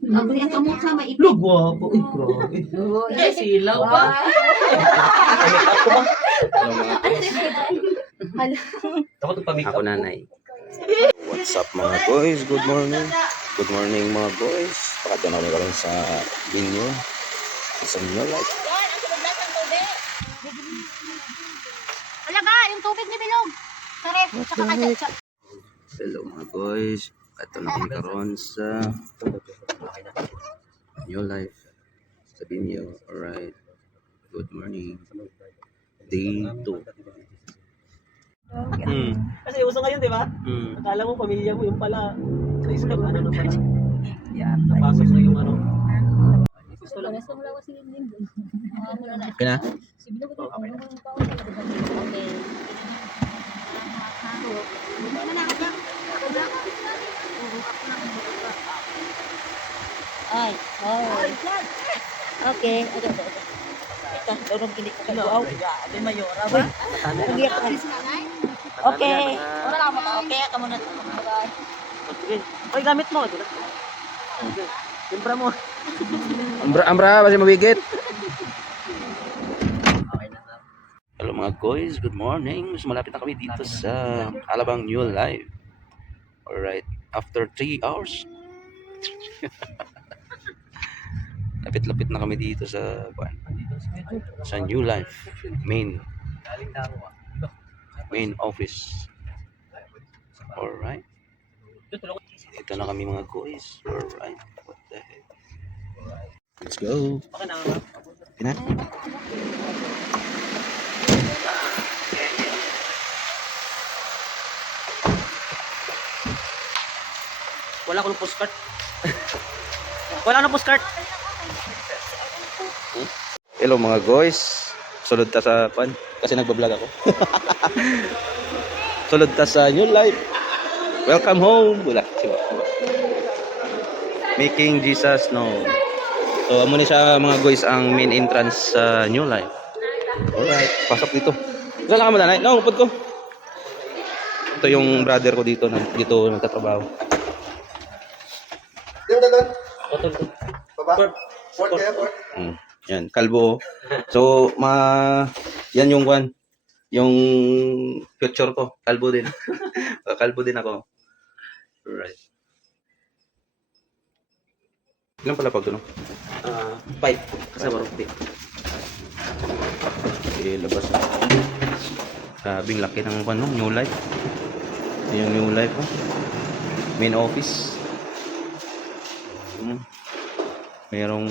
Ang ang kamot sa maipit. Lugwa po. Uy, grabe. Yes, ilaw ba? Ako ito pa-make Ako nanay. What's up mga boys? Good morning. Good morning mga boys. Pakatanaw na karon sa binyo. Sa inyo like. Alaga, yung tubig ni Bilog. Sarap, tsaka kacatsa. Hello mga boys. Ito na kami karon sa New Life sa binyo. Alright. Good morning. Day 2. Kasi uso ngayon, di ba? Akala mo, pamilya mo, yung pala. Sa isla mo, ano pala. Napasok na yung ano. Gusto lang. Kina? Ay, ay. Okay, ada. Ito, dorong kini ko Wow, di mayora ba? Pagiyak ka. Okay. Wala lang mo. Okay, ka muna. Bye. Oy, gamit mo. Ito na. Timpra mo. Ambra, basta mabigit. Hello mga guys, good morning. Mas malapit na kami dito sa Alabang New Life. Alright, after 3 hours. Lapit-lapit na kami dito sa New Life main office. Alright. Ito na kami mga guys. Alright. What the heck? Let's go. Pina? Wala ko ng postcard. Wala na postcard. Hello mga guys. Sulod ta sa pan kasi nagba-vlog ako. Sulod ta sa New Life. Welcome home. Wala. Making Jesus known. So amo ni siya mga guys ang main entrance sa New Life. Alright, pasok dito. Saan ka mananay? No, upod ko. Ito yung brother ko dito nagtatrabaho. Port kaya, port. Yan, kalbo. So, yan yung yung future ko. Kalbo din. Kalbo din ako. Right. Ilan pala pag no? 5. Kasama rin. Okay, labas na. Sabing laki ng New Life. Ito yung New Life. Main office. Merong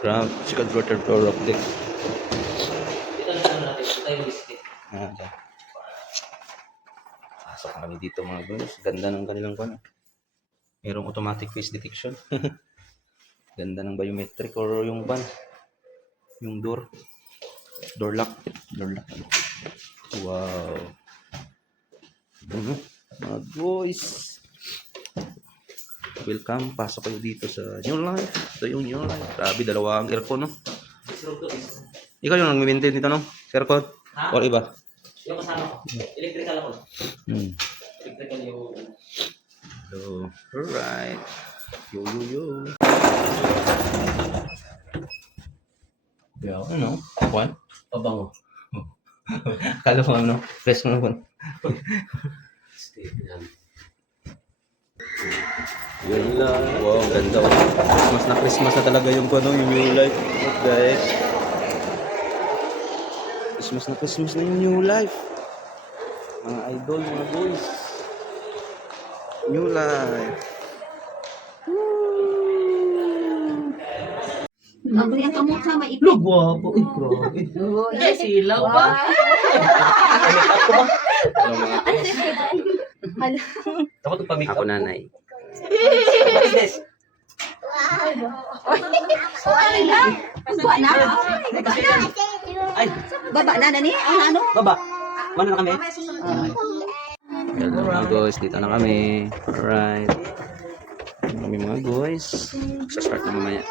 ground second water floor of deck. Ito na ano natin. Ito yung listing. Dyan. Pasok kami dito mga guys. Ganda ng kanilang Merong automatic face detection. Ganda ng biometric or yung yung door lock. Wow. Mga boys. Welcome, pasok kayo dito sa New Life. Ito yung New Life. Grabe, dalawang aircon, no? Ikaw yung nag-maintain dito, no? Aircon? Ha? Or iba? Yung kasama ko. Electrical ako. Electrical yung... So, alright. Yo. Yeah, ano? Kwan? Pabango. Kala ko ano? Fresh mo naman. Yun lang. Wow, ang ganda. Christmas na talaga yung yung New Life. Guys. Christmas na yung New Life. Mga idol, mga boys. New Life. Ang kamot sa maipit. Lugwa po. Uy, grabe. Yes, ilaw ba? Hello mga boys. Ako ito pa-make Ako nanay. What is this? Ay, Baba na nani? Ano? baba. Mana na kami? Hello mga boys, dito na kami. Alright. Kami mga boys. Sa start na mamaya.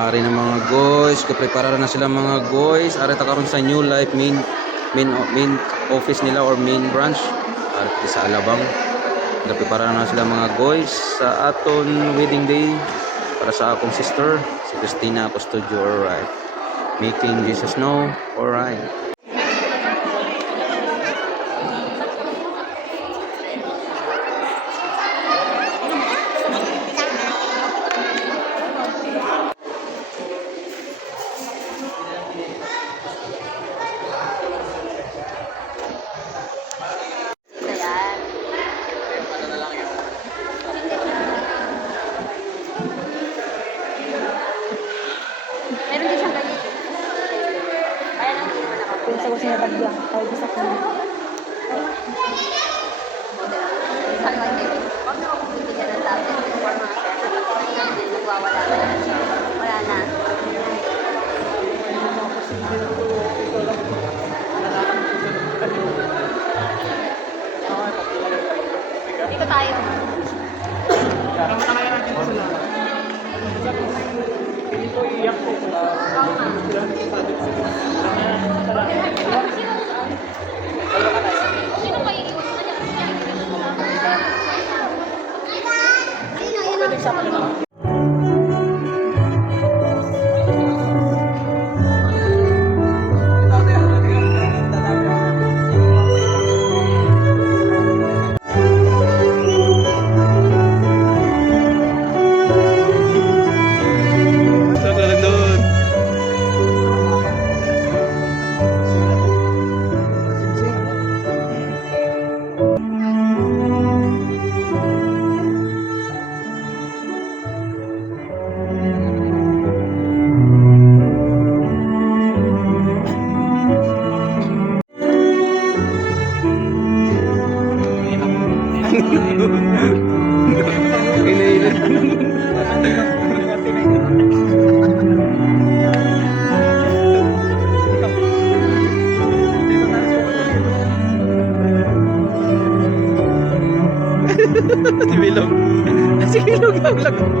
Ari na mga guys, kaprepara na sila mga guys. Ari ta karon sa New Life main office nila or main branch. Ari sa Alabang. Kaprepara na sila mga guys sa aton wedding day para sa akong sister, si Christina Custodio. Alright. Making Jesus know. Alright. Meron din siyang ganito. Kaya lang hindi naman ako. Kung sa sinatagyan, tayo gusto ko na. Saan mo hindi? Huwag na ako bibigyan ng tablet. Before mga pera. Nagwawala na. Wala na. Dito tayo. Sino pa iiwan mo niya? Si Bilog. Si Bilog ang lagot.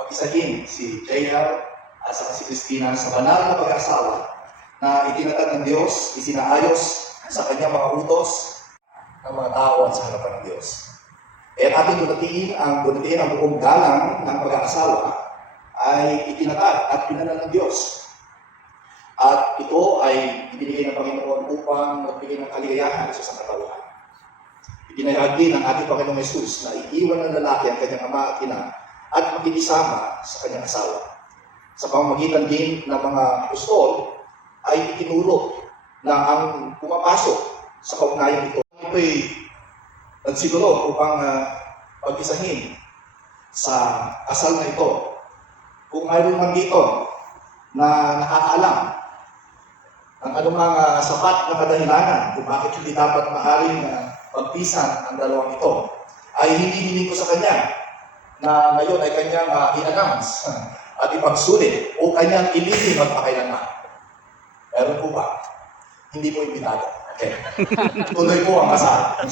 pag-isahin si JL at saka si Christina sa banal na pag-asawa na itinatag ng Diyos, isinaayos sa kanyang mga utos ng mga tao at sa harapan ng Diyos. At ating dunatiin ang buong galang ng pag-aasawa ay itinatag at pinanal ng Diyos. At ito ay ibinigay ng Panginoon upang magbigay ng kaligayahan sa isang katauhan. Itinayag din ng ating Panginoong Yesus na iiwan ng lalaki ang kanyang ama at ina at makikisama sa kanyang asawa. Sa pamamagitan din ng mga apostol ay itinuro na ang pumapasok sa kaugnayan ito. Ito'y nagsiguro upang pag-isahin sa kasal na ito. Kung mayroon man dito na nakakaalam ang anumang sapat na kadahilanan kung bakit hindi dapat maaaring pagpisan ang dalawang ito, ay hindi ko sa kanya na ngayon ay kanyang i-announce at ipagsulit o kanyang ilihim magpakailanman. Meron po ba? Hindi po imbitado. Okay. Tuloy po ang kasal.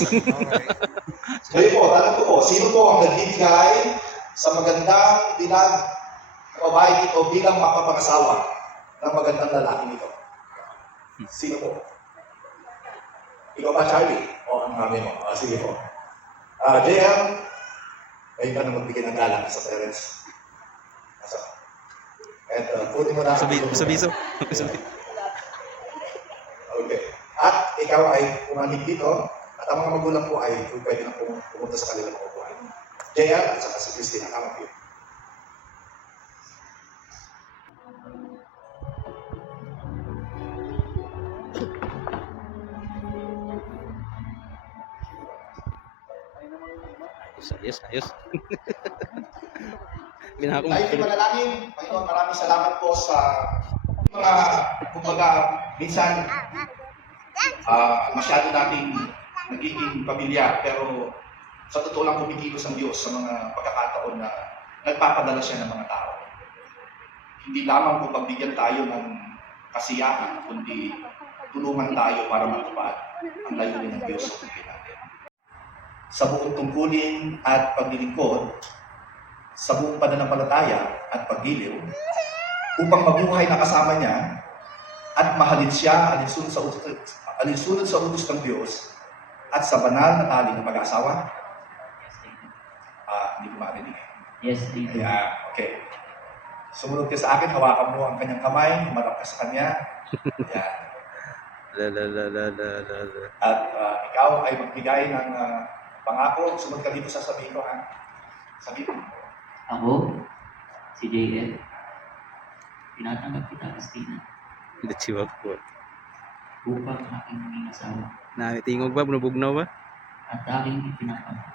Ngayon po, tanong ko po, sino po ang nagbibigay sa magandang dilag na babae ito bilang makapangasawa ng magandang lalaki nito? Sino po? Ikaw ba, Charlie? O ang mami mo? Sige po. JM, kayo ba na magbigay ng galang sa parents? Asa? At punin mo na. Sabiso. Okay. At ikaw ay pumanig dito at ang mga magulang po ay pwede na pumunta sa kanilang upuan. JM at saka si Christina. Tama po yun. Ayos. Binako mo. Tayo ay manalangin. Panginoon, maraming salamat po sa mga, kumbaga, minsan masyado nating nagiging pamilya, pero sa totoo lang kumikilos ang Diyos sa mga pagkakataon na nagpapadala siya ng mga tao. Hindi lamang po pagbigyan tayo ng kasiyahan, kundi tulungan tayo para matupad ang layunin ng Diyos sa buhay natin. Sa buong tungkulin at paglilingkod, sa buong pananampalataya at paggiliw, upang mabuhay na kasama niya at mahalin siya alinsunod sa utos ng Diyos at sa banal na tali ng pag-asawa. Hindi ko marinig. Yes, thank you. Yeah, okay. Sumunod ka sa akin, hawakan mo ang kanyang kamay, humarap ka sa kanya. Yeah. At ikaw ay magbigay ng pangako. Sumunod ka dito, sasabihin ko, ha? Sabihin mo. Ako, si JL, tinatanggap kita, Christina, Chiwak po. upang aking maging asawa Natingog ba? Bunubugnaw ba? at aking ipinapamahal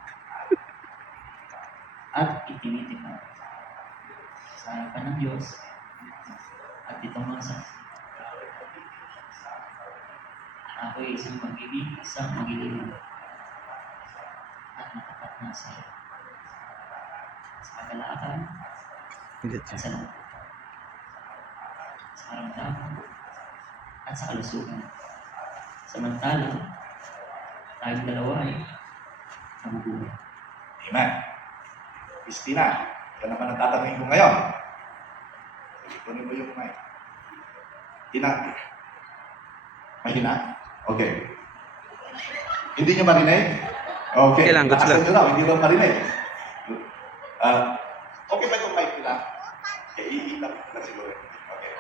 at itinitipad sa harapan ng Diyos at itong mga saksi. Ako ay isang magiging at matapat na sa'yo sa kagalakan at sa lahat, sa karamdaman at sa kalusugan. Samantalang tayong dalawa ay nabubuhay. Amen. Christina, ito naman ang tatanungin ko ngayon. Kunin mo yung mic. Tina. Mahina? Okay. Hindi nyo marinig? Okay. Okay lang, good Lakasan lang. nyo lang, hindi lang marinig. Okay ba itong mic nila? Okay, iitak na siguro. Okay.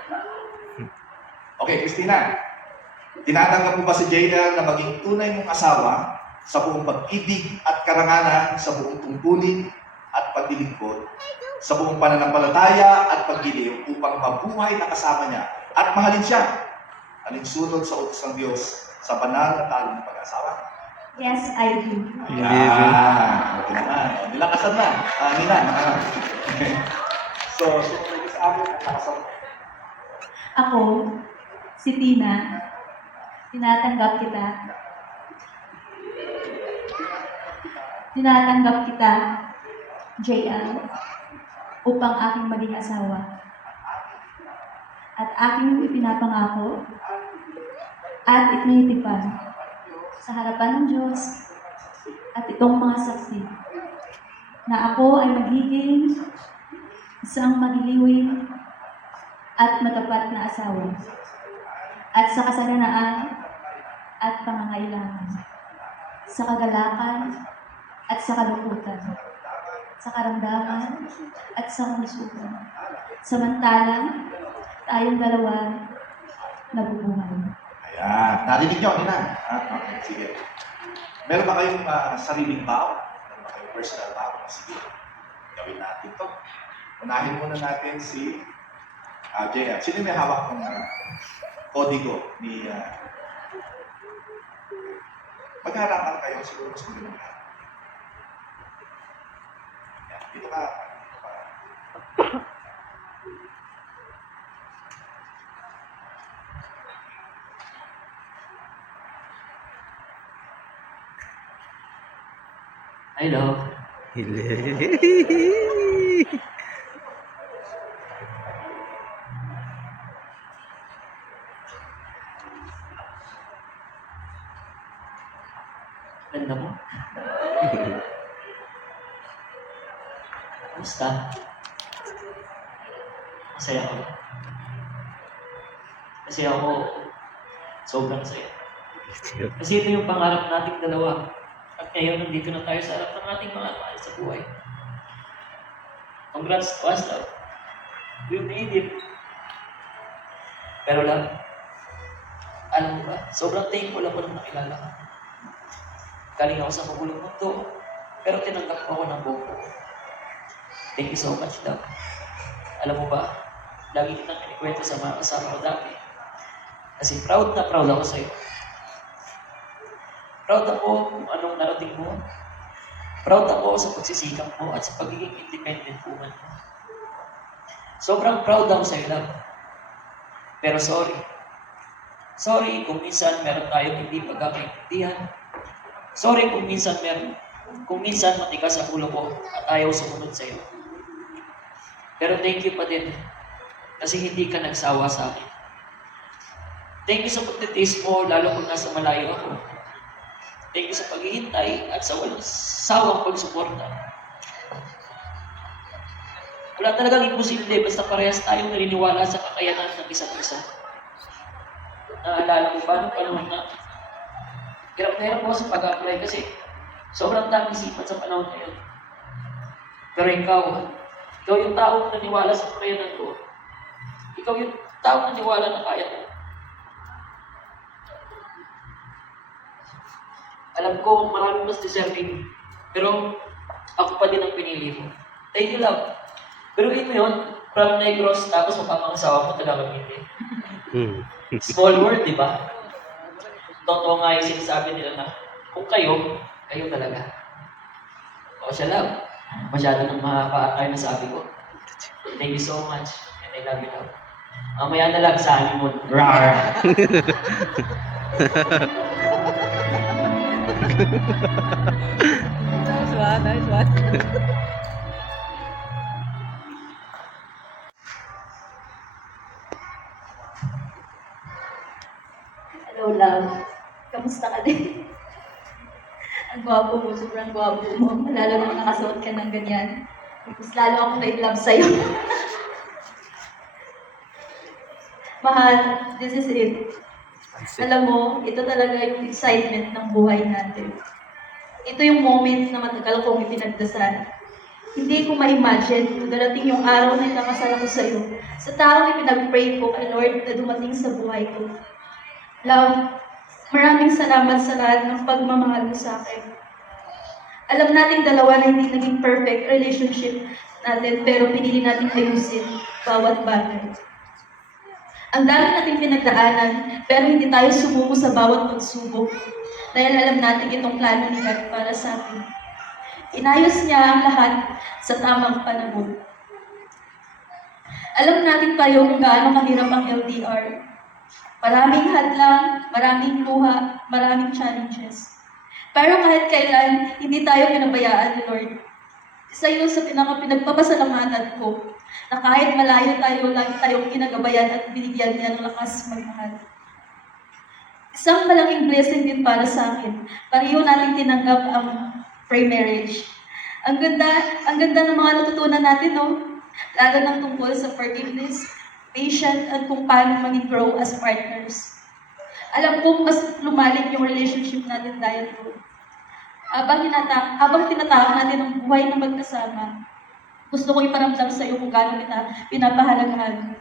Okay, Christina. Tinatanggap mo ba si Jada na maging tunay mong asawa sa buong pag-ibig at karangalan, sa buong tungkulin at paglilingkod, sa buong pananampalataya at paggiliw upang mabuhay na kasama niya at mahalin siya, alinsunod sa utos ng Diyos sa banal na tali ng pag-asawa? Yes, I do. Okay naman. Nilakasan na. Nila. So, sumunod sa akin at nakasan. Ako, si Tina, tinatanggap kita. Tinatanggap kita, JL, upang aking maging asawa. At aking ipinapangako at itinitipad sa harapan ng Diyos at itong mga saksi na ako ay magiging isang magiliwin at matapat na asawa, at sa kasaganaan at pangangailangan, sa kagalakan at sa kalungkutan, sa karamdaman at sa kalusugan, samantalang tayong dalawa nabubuhay. Ayan. Narinig nyo, Nina? Okay, sige. Meron ba kayong sariling bao? Meron ba kayong personal bao? Sige, gawin natin to. Unahin muna natin si Jaya. Sino may hawak ng kodigo ni... Magharapan kayo, siguro mas magandang lahat. Yan, dito ka. I love. Ganda mo. Kamusta? Masaya ako. Kasi ako, sobrang saya. Kasi ito yung pangarap nating dalawa. At ngayon, nandito na tayo sa harap ng ating mga mahal sa buhay. Congrats to us, love. We made it. Pero love, alam mo ba, sobrang thankful ako nang nakilala ka. Galing ako sa magulong mundo, pero tinanggap mo ako ng buong buo. Thank you so much, love. Alam mo ba, lagi kitang kinikwento sa mga kasama ko dati. Kasi proud na proud ako sa'yo. Proud ako kung anong narating mo. Proud ako sa pagsisikap mo at sa pagiging independent woman mo. Sobrang proud ako sa'yo, love. Pero sorry. Sorry kung minsan meron tayong hindi pagkakaintindihan. Sorry kung minsan matigas ang ulo ko at ayaw sumunod sa'yo. Pero thank you pa din kasi hindi ka nagsawa sa akin. Thank you sa pagtitiis mo lalo kung nasa malayo ako. Thank you sa paghihintay at sa walang sawang pagsuporta. Wala talagang imposible basta parehas tayong naniniwala sa kakayanan ng isa't isa. Naalala ko ba nung panahon na hirap na hirap ako sa pag-apply kasi sobrang daming sipat sa panahon na yun. Pero ikaw yung taong naniwala sa kakayanan ko. Ikaw yung taong naniwala na kaya ko. Alam ko maraming mas deserving, pero ako pa din ang pinili mo. Thank you, love. Pero mo yun, from Negros, tapos mapapangasawa mo talaga hindi. Small world, di ba? Totoo nga yung sinasabi nila na, kung kayo talaga. O siya, love. Masyado nang makapaatay na sabi ko. Thank you so much, and I love you, love. Mamaya na lang sa honeymoon. Rawr! Nice one. Hello, love. Kamusta ka din? Ang gwapo mo, sobrang gwapo mo. Lalo na nakasuot ka ng ganyan. Mas lalo akong na-love sa'yo. Mahal, this is it. Alam mo, ito talaga yung excitement ng buhay natin. Ito yung moment na matagal kong ipinagdasal. Hindi ko ma-imagine na darating yung araw na ikakasal ako sa'yo. Sa taong ipinag-pray ko kay Lord na dumating sa buhay ko. Love, maraming salamat sa lahat ng pagmamahal mo sa akin. Alam nating dalawa na hindi naging perfect relationship natin, pero pinili nating ayusin bawat bagay. Ang dami nating pinagdaanan, pero hindi tayo sumuko sa bawat pagsubok. Dahil alam natin itong plano ni God para sa atin. Inayos niya ang lahat sa tamang panahon. Alam natin tayo kung gaano kahirap ang LDR. Maraming hadlang, maraming luha, maraming challenges. Pero kahit kailan, hindi tayo pinabayaan ni Lord. Isa yun sa pinagpapasalamatan ko, na kahit malayo tayo, lagi tayong kinagabayan at binigyan niya ng lakas magmahal. Isang malaking blessing din para sa akin. Pareho nating tinanggap ang pre-marriage. Ang ganda ng mga natutunan natin, no? lalo ng tungkol sa forgiveness, patience, at kung paano maging grow as partners. Alam kong mas lumalim yung relationship natin dahil doon. Habang tinatawag natin ang buhay na magkasama, gusto ko iparamdam sa iyo kung gaano kita pinapahalagahan.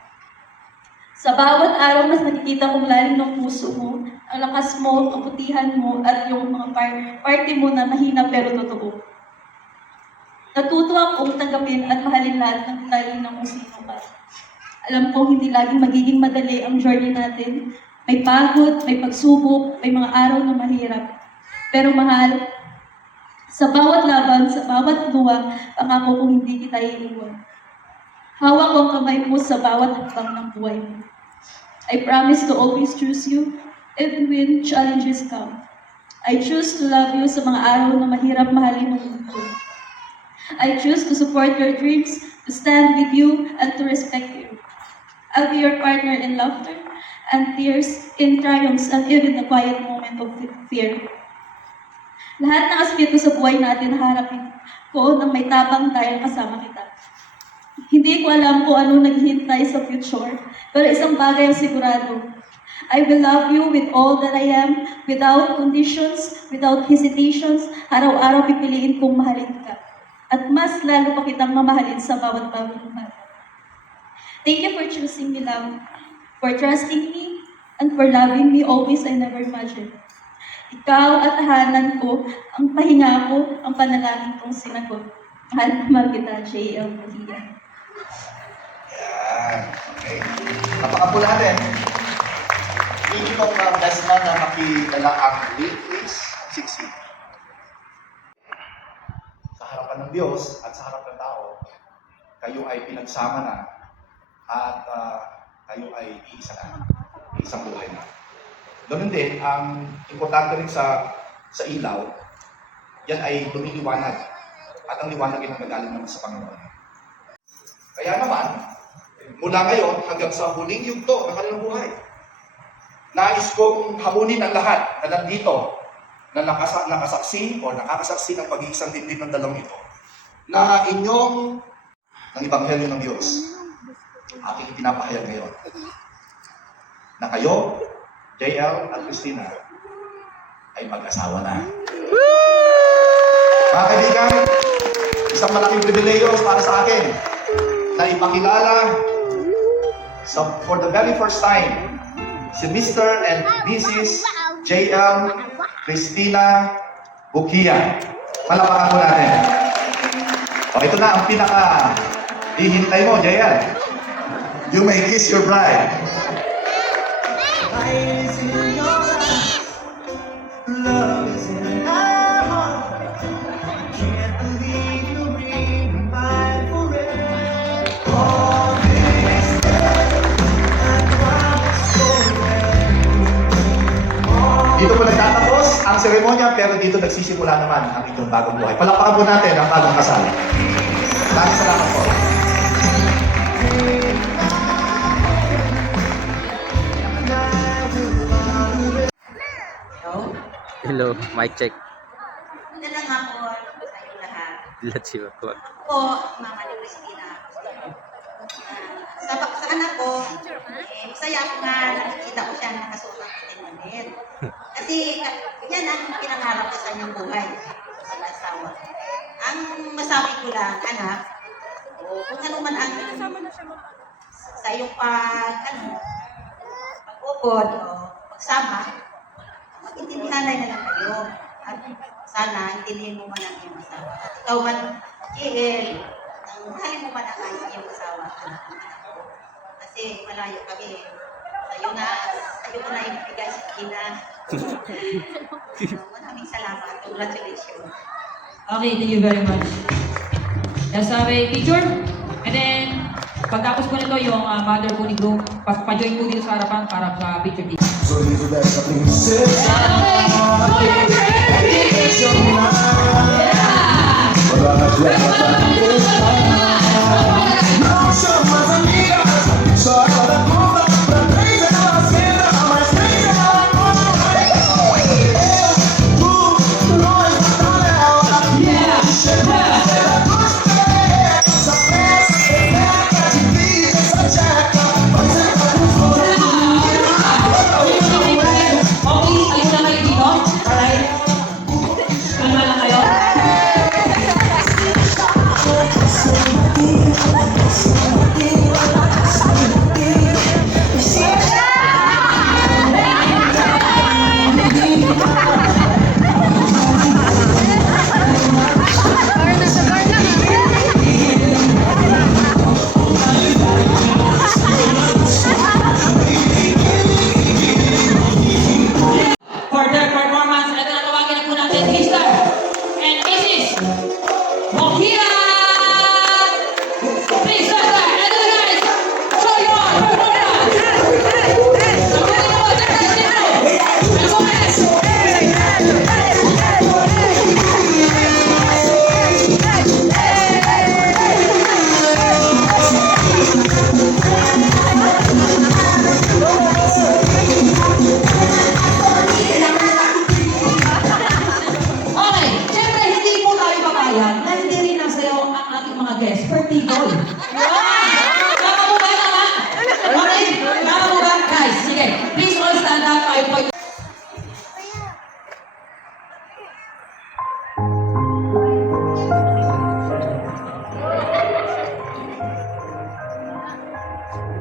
Sa bawat araw, mas nakikita kong lalim ng puso mo, ang lakas mo, ang putihan mo, at yung mga party mo na mahina pero totoo. Natuto akong tanggapin at mahalin lahat ng lalim ng kung sino ka. Alam kong hindi laging magiging madali ang journey natin. May pagod, may pagsubok, may mga araw na mahirap. Pero mahal, sa bawat laban, sa bawat luwa, pangako kong hindi kita iiwan. Hawak ko ang kamay mo sa bawat hakbang ng buhay mo. I promise to always choose you, even when challenges come. I choose to love you sa mga araw na mahirap mahalin ng mundo. I choose to support your dreams, to stand with you, and to respect you. I'll be your partner in laughter and tears, in triumphs, and even the quiet moment of fear. Lahat ng aspeto sa buhay natin harapin ko nang may tapang dahil kasama kita. Hindi ko alam kung ano naghihintay sa future, pero isang bagay ang sigurado. I will love you with all that I am, without conditions, without hesitations. Araw-araw pipiliin kong mahalin ka. At mas lalo pa kitang mamahalin sa bawat pagmamahal. Thank you for choosing me, love. For trusting me, and for loving me always I never imagined. Ikaw at tahanan ko, ang pahinga ko, ang panalangin kong sinagot. Mahal na mahal kita, J.L. Maria. Yan. Okay. Napakapula din. Hindi ko best man na makilala ang lead, please. Siksi. Sa harapan ng Diyos at sa harapan ng tao, kayo ay pinagsama na at kayo ay iisa na. Isang buhay na. Ganun din, ang importante rin sa ilaw, yan ay lumiliwanag. At ang liwanag ay nanggagaling naman sa Panginoon. Kaya naman, mula ngayon hanggang sa huling yugto ng kanilang buhay, nais kong hamunin ang lahat na nandito, na nakasaksi o nakakasaksi ng pag-iisang dibdib ng dalawang ito, na inyong ng Ebanghelyo ng Diyos, aking pinapahayag ngayon, na kayo, JL at Christina, ay mag-asawa na. Mga kaibigan, isang malaking pribileyo para sa akin na ipakilala for the very first time si Mr. and Mrs. JL Christina Bukia. Palapakan mo natin. O, ito na ang pinaka-hihintay mo, JL. You may kiss your bride. Dito po nagtatapos ang seremonya, pero dito nagsisimula naman ang inyong bagong buhay. Palakpakan po natin ang bagong kasal. Maraming salamat po. Hello, mic check. Magandang hapon sa inyo lahat. Let's see what. Ako po, Mama ni Christina. Sa anak ko, masaya ako nga nakikita ko siya nakasuot ng puting damit. Kasi yan ang pinangarap ko sa inyong buhay, sa asawa. Ang masabi ko lang, anak, kung ano man ang sa iyong pag-upod o pagsama, mag-intindihanay na lang kayo. At sana, intindihin mo man ang iyong asawa. At ikaw man, JL, mahalin mo man ang iyong asawa. Kasi malayo kami. Sa'yo ko na yung bigay sa kina. Maraming salamat. Congratulations. Okay, thank you very much. Let's have a picture. And then, pagtapos po nito, yung mother po ni Group, pa-join po dito sa harapan para sa picture dito. So you do that something you said.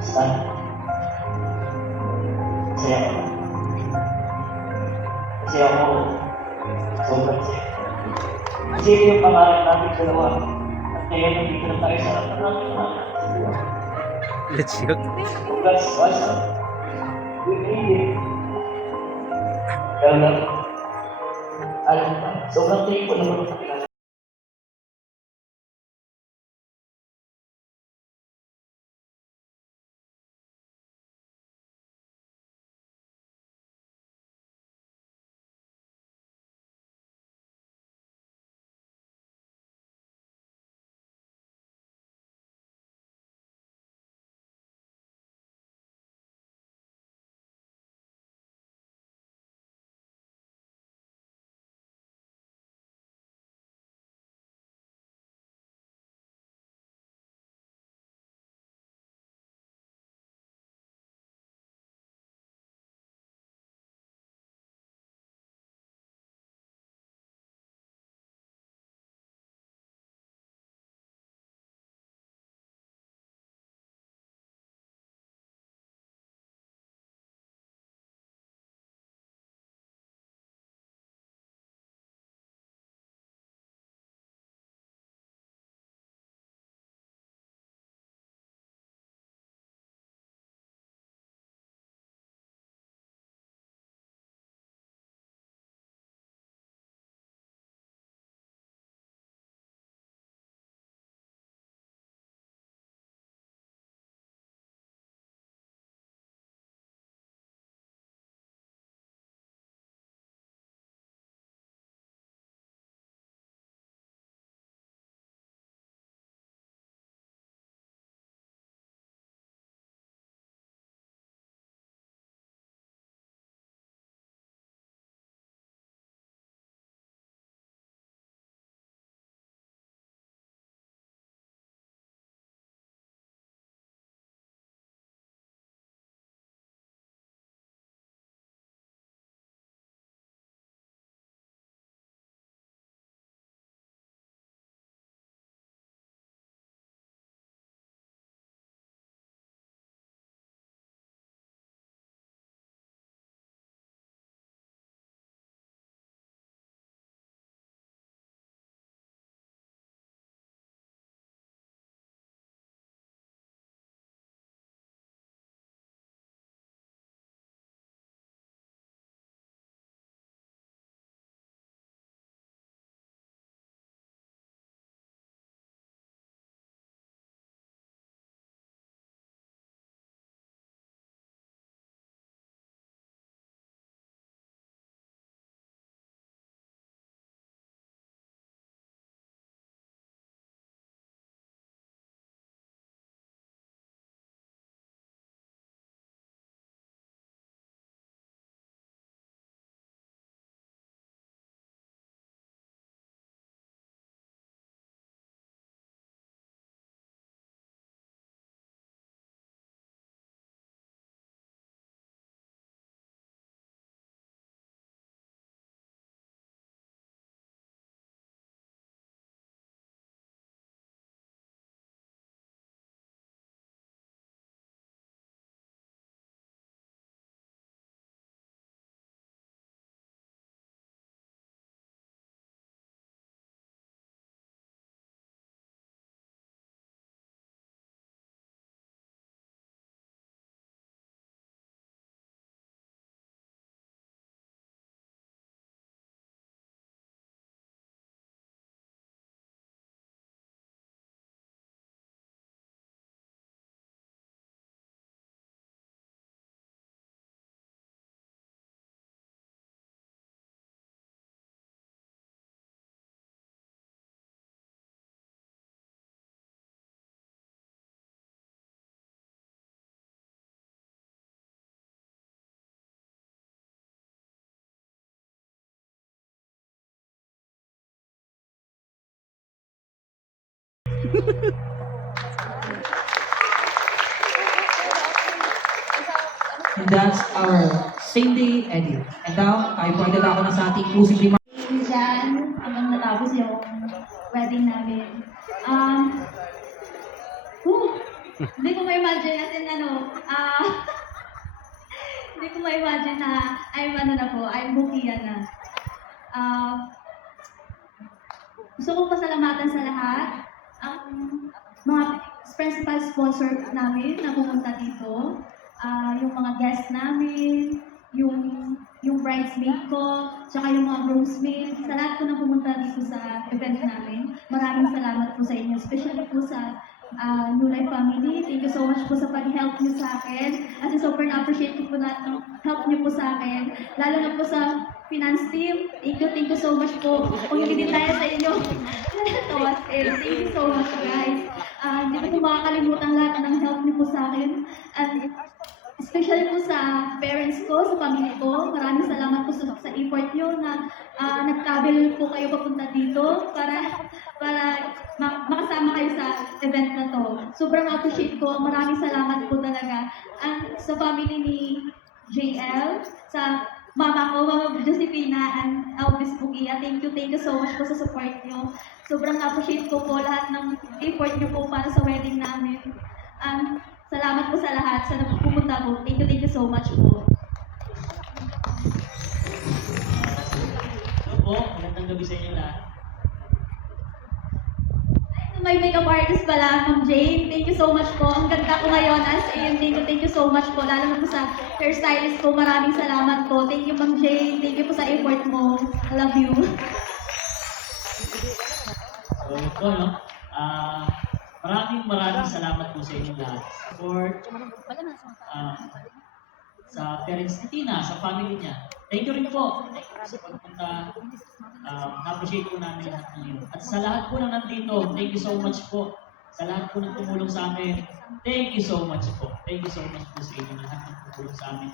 Stan, masaya ka ba? Kasi ako, sobrang saya. Kasi ito yung pangarap natin dalawa. At ngayon, nandito na tayo sa harapan natin mga anak. Let's go. Congratulations. We made it. Pero lang, alam mo ba, sobrang thankful naman sa kailangan. And that's our Cindy edit. And now, tayo po ay dadako na sa ating closing remarks. Diyan, hanggang natapos yung wedding namin. Hindi ko kayo ma-imagine, as in hindi ko ma-imagine na I'm bukiya na. Gusto ko pasalamatan sa lahat ang mga principal sponsor namin na pumunta dito, yung mga guests namin, yung bridesmaid ko, tsaka yung mga groomsmaid, sa lahat po na pumunta dito sa event namin. Maraming salamat po sa inyo, especially po sa New Life family. Thank you so much po sa pag-help niyo sa akin. Kasi super na-appreciate ko po lahat ng help niyo po sa akin. Lalo na po sa finance team. Thank you so much po. Kung hindi din tayo sa inyo, thank you so much guys. Hindi ko po makakalimutan lahat ng help niyo po sa akin. And especially po sa parents ko, sa pamilya ko. Maraming salamat po sa effort niyo na nag-travel po kayo papunta dito para makasama kayo sa event na to. Sobrang appreciate ko. Maraming salamat po talaga. And sa family ni JL, sa mama ko, Mama Josefina and Elvis Bukia, thank you so much po sa support niyo. Sobrang appreciate ko po lahat ng effort niyo po para sa wedding namin. And salamat po sa lahat sa pumunta po. Thank you so much po. Hello po, magandang gabi sa inyo lahat. May makeup artist pala, Ma'am Jane. Thank you so much po. Ang ganda ko ngayon as in. Thank you so much po. Lalo na po sa hairstylist ko. Maraming salamat po. Thank you, Ma'am Jane. Thank you po sa effort mo. I love you. So, yun po, no? Maraming salamat po sa inyo lahat. Support, sa parents ni Tina, sa family niya. Thank you rin po sa pagpunta. Na-appreciate po namin lahat ng iyo. At sa lahat po na nandito, thank you so much po. Sa lahat po ng tumulong sa amin, thank you so much po. Thank you so much po sa inyo lahat ng tumulong sa amin.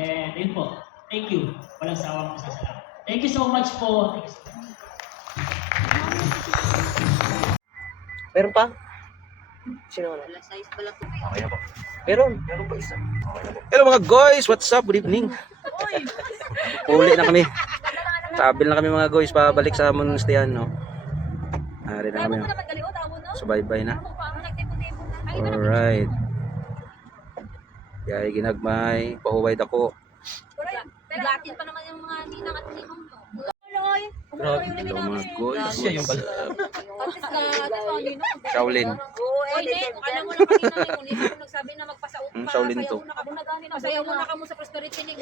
And yun po, thank you. Walang sawang masasalamat. Thank you so much po. Thank you so much. Meron pa? Sino wala? Okay na po. Meron pa isa. Okay na po. Hello mga guys, what's up? Good evening. Uli na kami. Travel na kami mga guys, pabalik sa Monastean, no. Ari na kami. So bye-bye na. Alright. Yay ginagmay, pahuway dako. Latin pa naman yung mga ninang at ninong to. Grabe. Hello mga guys. Siya yung pala. Shaolin. Oy, alam mo na kanina yung unisa ko nagsabi na magpasaup pa. Shaolin to. Masayaw muna ka mo sa prosperity ni